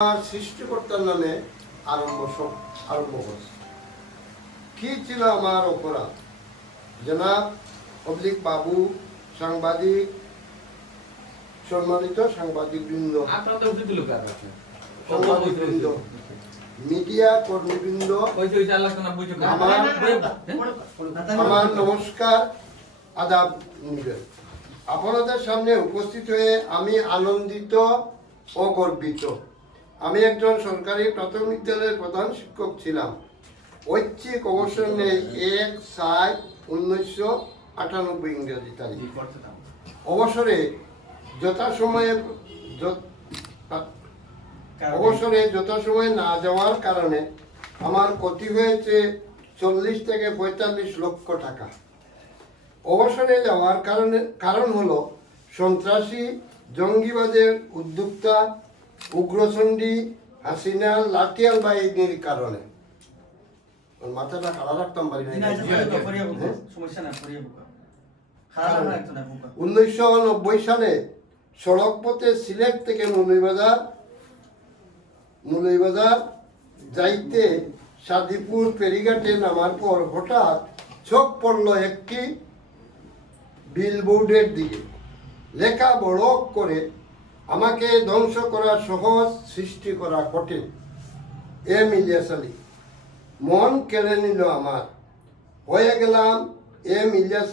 আমার সৃষ্টিকর্তার নামে আরম্ভ আরম্ভ করছে কি ছিল আমার অপরাধ? জনাব অবলিক বাবু সাংবাদিক সম্মানিত সাংবাদিক বৃন্দ সাংবাদিক বৃন্দ মিডিয়া কর্মীবৃন্দ আমার আমার নমস্কার আদাব নিবেন আপনাদের সামনে উপস্থিত হয়ে আমি আনন্দিত ও গর্বিত। আমি একজন সরকারি প্রাথমিক বিদ্যালয়ের প্রধান শিক্ষক ছিলাম। ঐচ্ছিক অবসর নেই এক সাত উনিশশো আটানব্বই ইংরেজি তারিখ। অবসরে যথাসময়ে যথ- অবসরে যথাসময়ে না যাওয়ার কারণে আমার ক্ষতি হয়েছে চল্লিশ থেকে পঁয়তাল্লিশ লক্ষ টাকা। অবসরে যাওয়ার কারণে কারণ হলো সন্ত্রাসী, জঙ্গিবাদের উদ্যোক্তা উগ্রচণ্ডী হাসিনা লাঠিয়াল বাহিনীর কারণে। মাথাটা রাখতাম পারি একটু না বুকা উনিশশো নব্বই সালে সড়ক পথে সিলেট থেকে মৌলভীবাজার মৌলভীবাজার যাইতে সাদিপুর ফেরিঘাটে নামার পর হঠাৎ চোখ পড়ল একটি বিলবোর্ডের দিকে। লেখা বড় করে আমাকে ধ্বংস করা সহজ, সৃষ্টি করা কঠিন। এম ইলিয়াস মন কেড়ে নিল আমার। হয়ে গেলাম। এম ইলিয়াস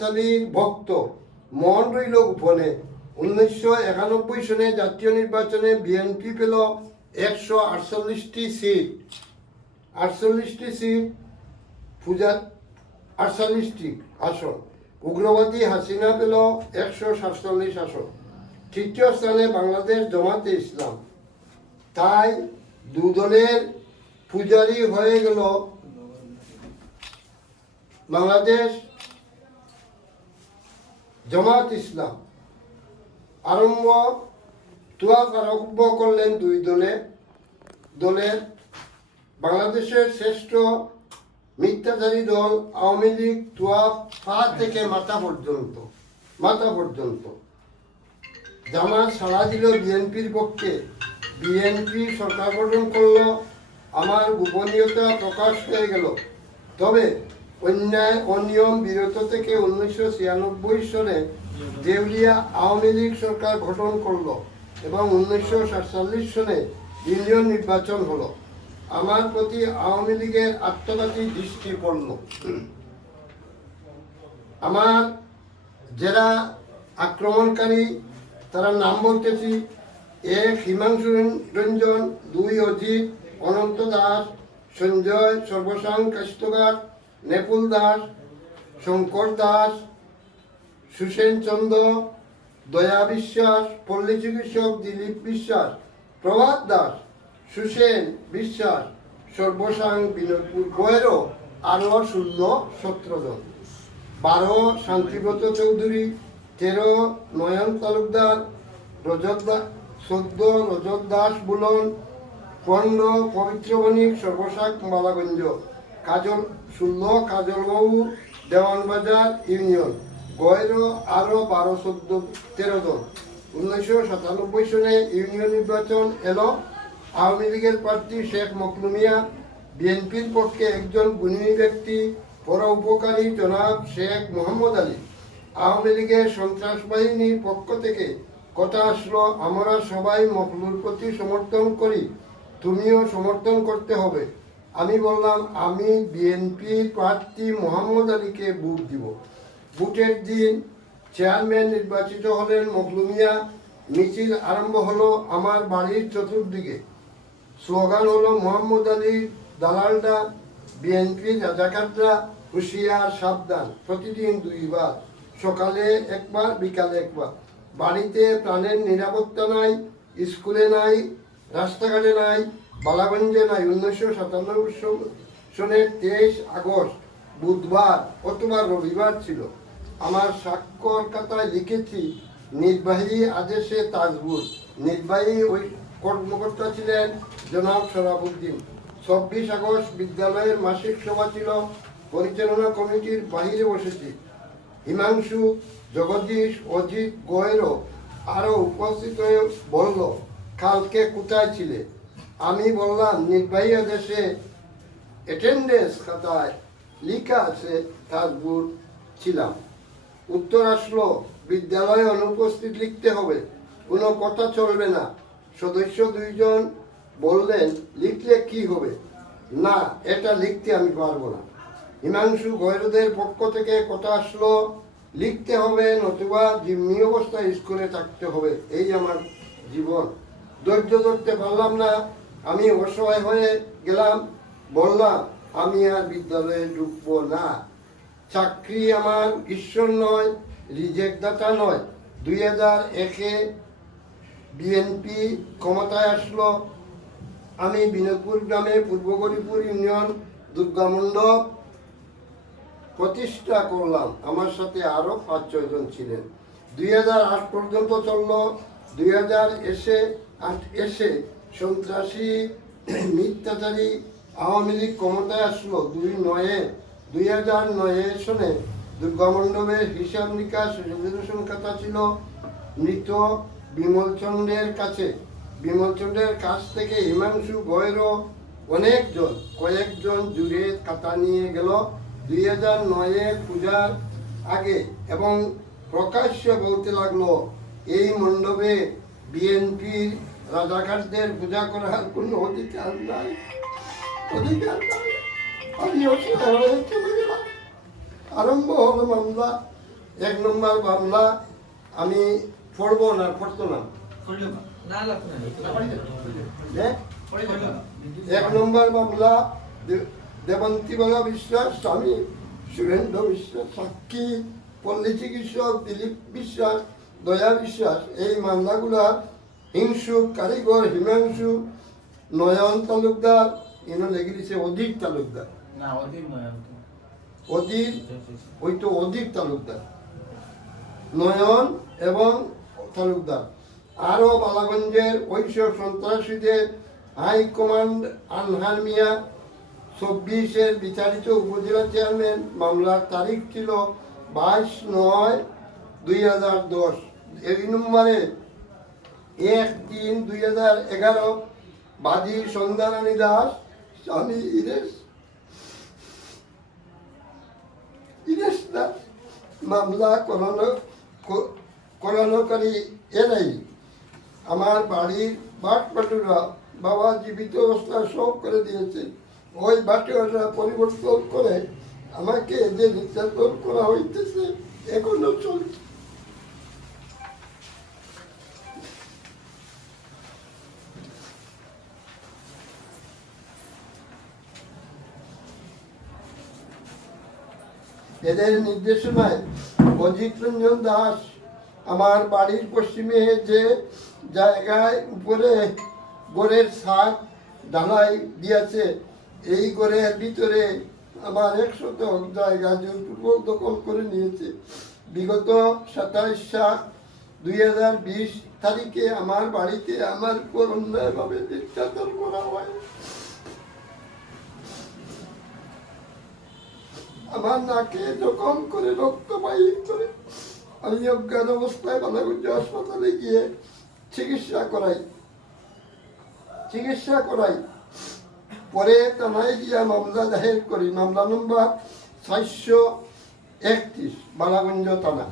ভক্ত। মন রইল গোপনে। উনিশশো একানব্বই সনে জাতীয় নির্বাচনে বিএনপি পেল একশো আটচল্লিশটি সিট। আটচল্লিশটি সিট, পূজা, আটচল্লিশটি আসন। উগ্রবাদী হাসিনা পেল একশো সাতচল্লিশ আসন। তৃতীয় স্থানে বাংলাদেশ জমাতে ইসলাম। তাই দুদলের পূজারি হয়ে গেল বাংলাদেশ জামাত ইসলাম। আরম্ভ তুয়াক আরম্ভ করলেন দুই দলে। দলের বাংলাদেশের শ্রেষ্ঠ মিথ্যাচারী দল আওয়ামী লীগ তুয়া পা থেকে মাথা পর্যন্ত মাথা পর্যন্ত। জামাত সাড়া দিল বিএনপির পক্ষে। বিএনপি সরকার গঠন করল, আমার গোপনীয়তা প্রকাশ হয়ে গেল। তবে অন্যায় অনিয়ম বিরত থেকে উনিশশো ছিয়ানব্বই সনে দেউলিয়া আওয়ামী লীগ সরকার গঠন করল এবং উনিশশো সাতচল্লিশ সনে ইউনিয়ন নির্বাচন হলো। আমার প্রতি আওয়ামী লীগের আত্মঘাতী দৃষ্টি পড়ল। আমার যারা আক্রমণকারী তারা নাম বলতেছি। এক হিমাংশু রঞ্জন, দুই অজিত, অনন্ত দাস, সঞ্জয়, সর্বসাং কাষ্টগার নেপুল দাস, শঙ্কর দাস, সুসেন চন্দ্র, দয়া বিশ্বাস, পল্লী চিকিৎসক দিলীপ বিশ্বাস, প্রভাত দাস, সুসেন বিশ্বাস, সর্বসাং বিনোদপুর গোয়েরও আরও ষোলো সতেরো জন বারো শান্তিব্রত চৌধুরী তেরো নয়ন তালুকদার রজত দাস চোদ্দ রজত দাস বুলন, পনেরো পবিত্র বণিক, সর্বশাক বালাগঞ্জ কাজল ষোলো কাজলবাবু দেওয়ানবাজার ইউনিয়ন। গয়েরও আরও বারো, চোদ্দ, তেরো জন। উনিশশো সাতানব্বই সনে ইউনিয়ন নির্বাচন এলো। আওয়ামী লীগের প্রার্থী শেখ মকলুমিয়া বিএনপির পক্ষে একজন গুণী ব্যক্তি। পর উপকারী জনাব শেখ মোহাম্মদ আলী। আওয়ামী লীগের সন্ত্রাস বাহিনীর পক্ষ থেকে কথা আসলো, আমরা সবাই মকলুর প্রতি সমর্থন করি, তুমিও সমর্থন করতে হবে। আমি বললাম, আমি বিএনপি প্রার্থী মোহাম্মদ আলীকে ভোট দিব। ভোটের দিন চেয়ারম্যান নির্বাচিত হলেন মকলুমিয়া মিছিল আরম্ভ হলো আমার বাড়ির চতুর্দিকে। স্লোগান হলো, মোহাম্মদ আলীর দালালরা, বিএনপি রাজাকাররা, হুশিয়ার, সাবধান। প্রতিদিন দুইবার। সকালে একবার, বিকালে একবার। বাড়িতে প্রাণের নিরাপত্তা নাই, স্কুলে নাই, রাস্তাঘাটে নাই, বালাগঞ্জে নাই। উনিশশো সাতানব্বই সনের তেইশ আগস্ট, বুধবার অথবা রবিবার ছিল। আমার স্বাক্ষর খাতায় লিখেছি, নির্বাহী আদেশে তাজবুল। নির্বাহী ওই কর্মকর্তা ছিলেন জনাব সরাবুদ্দিন চব্বিশ আগস্ট বিদ্যালয়ের মাসিক সভা ছিল, পরিচালনা কমিটির বাহিরে বসেছি। হিমাংশু জগদীশ অজিত গোয়েরও আরও উপস্থিত হয়ে বলল, কালকে কোথায় ছিলে? আমি বললাম, নির্বাহী আদেশে অ্যাটেন্ডেন্স খাতায় লেখা আছে, তাজপুর ছিলাম। উত্তর আসলো, বিদ্যালয়ে অনুপস্থিত লিখতে হবে, কোনো কথা চলবে না। সদস্য দুইজন বললেন, লিখলে কি হবে? না, এটা লিখতে আমি পারব না। হিমাংশু গৈরদের পক্ষ থেকে কথা আসলো, লিখতে হবে নতুবা জিম্মি অবস্থায় স্কুলে থাকতে হবে। এই আমার জীবন। ধৈর্য ধরতে পারলাম না। আমি অসহায় হয়ে গেলাম। বললাম, আমি আর বিদ্যালয়ে ঢুকবো না। চাকরি আমার ঈশ্বর নয়, রিজেক্ট দাতা নয়। দুই হাজার একে বিএনপি ক্ষমতায় আসলো। আমি বিনোদপুর গ্রামে পূর্ব গরিপুর ইউনিয়ন দুর্গা মণ্ডপ প্রতিষ্ঠা করলাম। আমার সাথে আরও পাঁচ, ছয় জন ছিলেন। দুই হাজার আট পর্যন্ত চলল। দুই এসে, আট এসে সন্ত্রাসী, মিথ্যাচারী আওয়ামী লীগ ক্ষমতায় আসলো। দুই নয়ে, দুই হাজার নয়ে সনে দুর্গামণ্ডপের হিসাব নিকাশ রেজলিউশন খাতা ছিল মৃত বিমল চন্দ্রের কাছে। বিমল চন্দ্রের কাছ থেকে হিমাংশু গয়ের অনেকজন, কয়েকজন জুড়ে খাতা নিয়ে গেল। দুই হাজার নয়ের পূজার আগে এবং প্রকাশ্যে বলতে লাগল এই মণ্ডপে বিএনপির রাজাঘাটদের পূজা করার কোনো অধিকার নাই। অধিকার নাই। আমি চলে গেলাম আরম্ভ হলো মামলা এক নম্বর মামলা আমি পড়ব না পড়তো হ্যাঁ? না। এক নম্বর মামলা দে- দেবন্তীবালা বিশ্বাস স্বামী সুরেন্দ্র বিশ্বাস সাক্ষী পল্লী চিকিৎসক দিলীপ বিশ্বাস দয়া বিশ্বাস এই মামলাগুলা হিংসু কারিগর হিমাংশু নয়ন তালুকদার ইনো লেগে দিছে অধিক তালুকদার। অধীর তো। অধীর ওই তো অধিক তালুকদার। নয়ন এবং তালুকদার। আরও বালাগঞ্জের ঐসব সন্ত্রাসীদের হাইকমান্ড আনহার মিয়া চব্বিশের বিচারিত উপজেলা চেয়ারম্যান মামলার তারিখ ছিল বাইশ নয় দুই হাজার দশ। এই নম্বরে এক তিন দুই হাজার এগারো বাদী সন্ধ্যারানী দাস, স্বামী ইরেশ ইরেশ দাস মামলা করানো করানোকারী এরাই আমার বাড়ির বাট বাবা জীবিত অবস্থায় সব করে দিয়েছে। ওই বাটুরা পরিবর্তন করে আমাকে যে নির্যাতন করা হইতেছে, এখনও চলছে। এদের নির্দেশনায় অজিত রঞ্জন দাস আমার বাড়ির পশ্চিমে যে জায়গায় উপরে গোড়ের ছাদ ঢালাই দিয়েছে এই গোড়ের ভিতরে আমার একশত জায়গা জোরপূর্বক দখল করে নিয়েছে। বিগত সাতাইশ সাত দুই হাজার বিশ তারিখে আমার বাড়িতে আমার উপর অন্যায়ভাবে নির্যাতন করা হয়। আমার নাকে জখম করে রক্ত বাহির করে আমি অজ্ঞান অবস্থায় বালাগঞ্জ হাসপাতালে গিয়ে চিকিৎসা করাই। চিকিৎসা করাই। পরে থানায় গিয়া মামলা দায়ের করি। মামলা নম্বর চারশো একত্রিশ, বালাগঞ্জ থানা।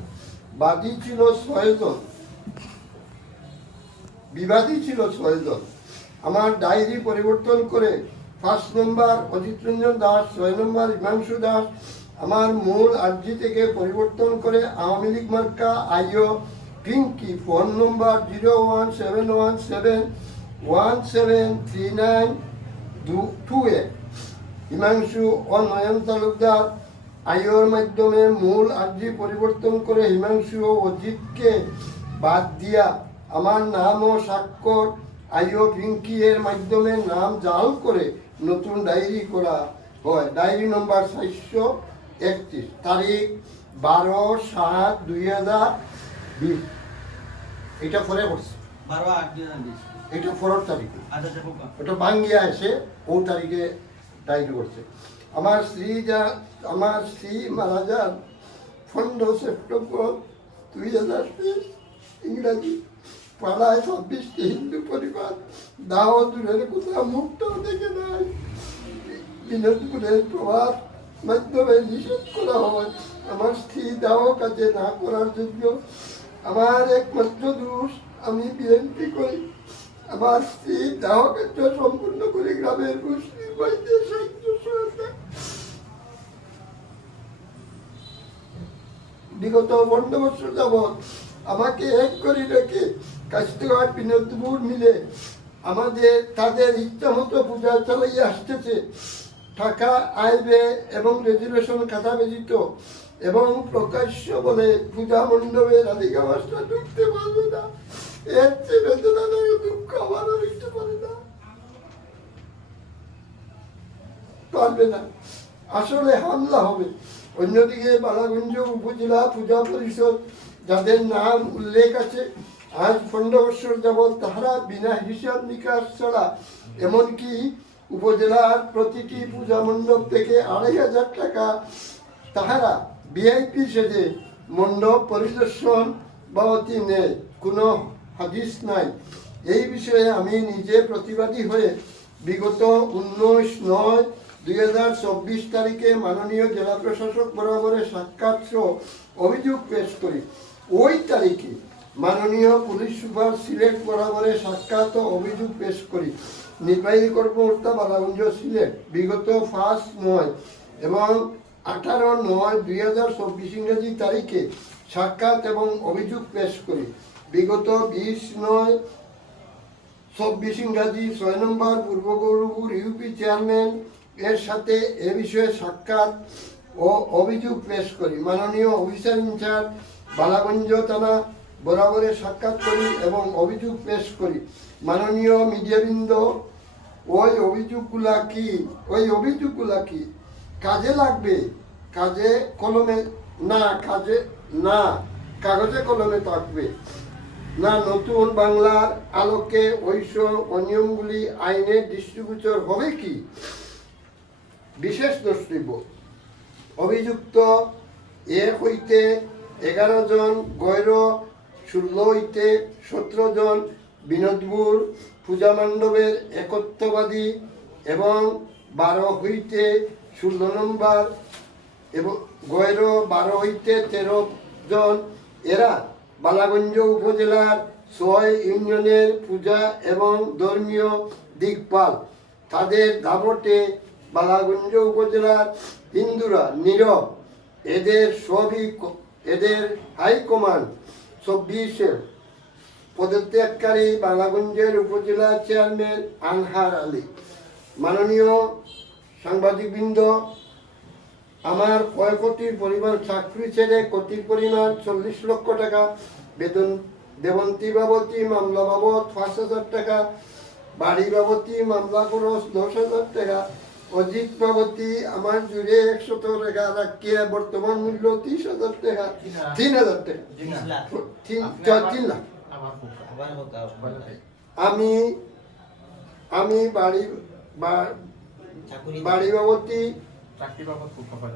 বাদী ছিল ছয়জন বিবাদী ছিল ছয়জন আমার ডায়েরি পরিবর্তন করে ফার্স্ট নম্বর অজিত রঞ্জন দাস, ছয় নম্বর হিমাংশু দাস, আমার মূল আর্জি থেকে পরিবর্তন করে আওয়ামী লীগ মার্কা IO Pinki, phone number zero one seven one seven one seven three nine two eight Himanshu ও নয়ন তালুকদার আইওর মাধ্যমে মূল আর্জি পরিবর্তন করে হিমাংশু ও অজিতকে বাদ দিয়া আমার নাম ও স্বাক্ষর আইও পিঙ্কি এর মাধ্যমে নাম জাল করে নতুন ডায়েরি করা হয়। ডায়েরি নম্বর চারশো একত্রিশ, তারিখ বারো সাত দুই হাজার বিশ। এটা পরে করছে বারো আট দুই হাজার বিশ। এটা পরের তারিখে। আচ্ছা আচ্ছা ওটা ভাঙ্গিয়া এসে ও তারিখে ডায়েরি করছে। আমার স্ত্রী যা আমার স্ত্রী মারা যান পনেরো সেপ্টেম্বর দুই হাজার বিশ ইংরাজি পাড়ায় ছাব্বিশটি হিন্দু পরিবার দাহ দূরের কোথাও মুখটাও দেখে নাই। বিনোদপুরের প্রভাব মাধ্যমে নিষেধ করা হয়। আমার স্ত্রী দাহ কাজে না করার জন্য আমার একমাত্র দোষ আমি বিএনপি করি। আমার স্ত্রী দাহ সম্পূর্ণ করে গ্রামের মুসলিম ভাইদের সাহায্য সহায়তা। বিগত পনেরো বছর যাবৎ আমাকে এক করে রেখে কাস্টঘাট বিনোদপুর মিলে আমাদের, তাদের ইচ্ছা মতো পূজা চালিয়ে আসতেছে। টাকা আয় ব্যয় এবং রেজুলেশন খাতা ব্যতীত এবং প্রকাশ্য বলে পূজা মণ্ডপে রাধিকা মাস্টার ঢুকতে পারবে না। এর দুঃখ পারবে না। আসলে হামলা হবে। অন্যদিকে বালাগঞ্জ উপজেলা পূজা পরিষদ, যাদের নাম উল্লেখ আছে, আজ বছর যাবৎ তাহারা বিনা হিসাব নিকাশ ছাড়া, এমনকি উপজেলার প্রতিটি পূজা মণ্ডপ থেকে আড়াই হাজার টাকা তাহারা ভিআইপি সেজে মণ্ডপ পরিদর্শন বাবতি নেয়। কোনো হাদিস নাই। এই বিষয়ে আমি নিজে প্রতিবাদী হয়ে বিগত উনিশ নয় দুই তারিখে মাননীয় জেলা প্রশাসক বরাবরে সাক্ষাৎ সহ অভিযোগ পেশ করি। ওই তারিখে মাননীয় পুলিশ সুপার সিলেট বরাবরে সাক্ষাৎ ও অভিযোগ পেশ করি। নির্বাহী কর্মকর্তা বালাগঞ্জ সিলেট, বিগত ফার্স্ট নয় এবং আঠারো নয় দুই হাজার চব্বিশ ইংরেজি তারিখে সাক্ষাৎ এবং অভিযোগ পেশ করি। বিগত বিশ নয়, চব্বিশ ইংরাজি ছয় নম্বর পূর্ব গৌরপুর ইউপি চেয়ারম্যান এর সাথে এ বিষয়ে সাক্ষাৎ ও অভিযোগ পেশ করি। মাননীয় অফিসার ইনচার্জ বালাগঞ্জ থানা বরাবরে সাক্ষাৎ করি এবং অভিযোগ পেশ করি। মাননীয় মিডিয়াবৃন্দ, ওই অভিযোগগুলা কি, ওই অভিযোগগুলা কি কাজে লাগবে? কাজে কলমে, না, কাজে, না, কাগজে কলমে থাকবে। না নতুন বাংলার আলোকে ওইসব অনিয়মগুলি আইনের দৃষ্টিগোচর হবে কি? বিশেষ দ্রষ্টব্য অভিযুক্ত এক হইতে এগারো জন গৈর, ষোলো হইতে সতেরো জন বিনোদপুর পূজা মণ্ডপের একত্ববাদী এবং বারো হইতে ষোলো নম্বর এবং গৈর, বারো হইতে তেরো জন। এরা বালাগঞ্জ উপজেলার ছয় ইউনিয়নের পূজা এবং ধর্মীয় দিকপাল। তাদের দাবটে বালাগঞ্জ উপজেলার হিন্দুরা নীরব। এদের সবই এদের হাইকমান্ড চব্বিশের পদত্যাগকারী বালাগঞ্জের উপজেলা চেয়ারম্যান আনহার আলী। মাননীয় সাংবাদিকবৃন্দ আমার ক্ষয়ক্ষতির পরিমাণ চাকরি ছেড়ে ক্ষতির পরিমাণ চল্লিশ লক্ষ টাকা বেতন দেবন্তী বাবতী মামলা বাবদ পাঁচ হাজার টাকা বাড়ি বাবতী মামলা খরচ দশ হাজার টাকা অজিত বাবতী আমার জুড়ে একশত টাকা রাখিয়ে বর্তমান মূল্য ত্রিশ হাজার টাকা তিন হাজার টাকা। তিন তিন লাখ। আমি আমি বাড়ি বাড়ি বাবতী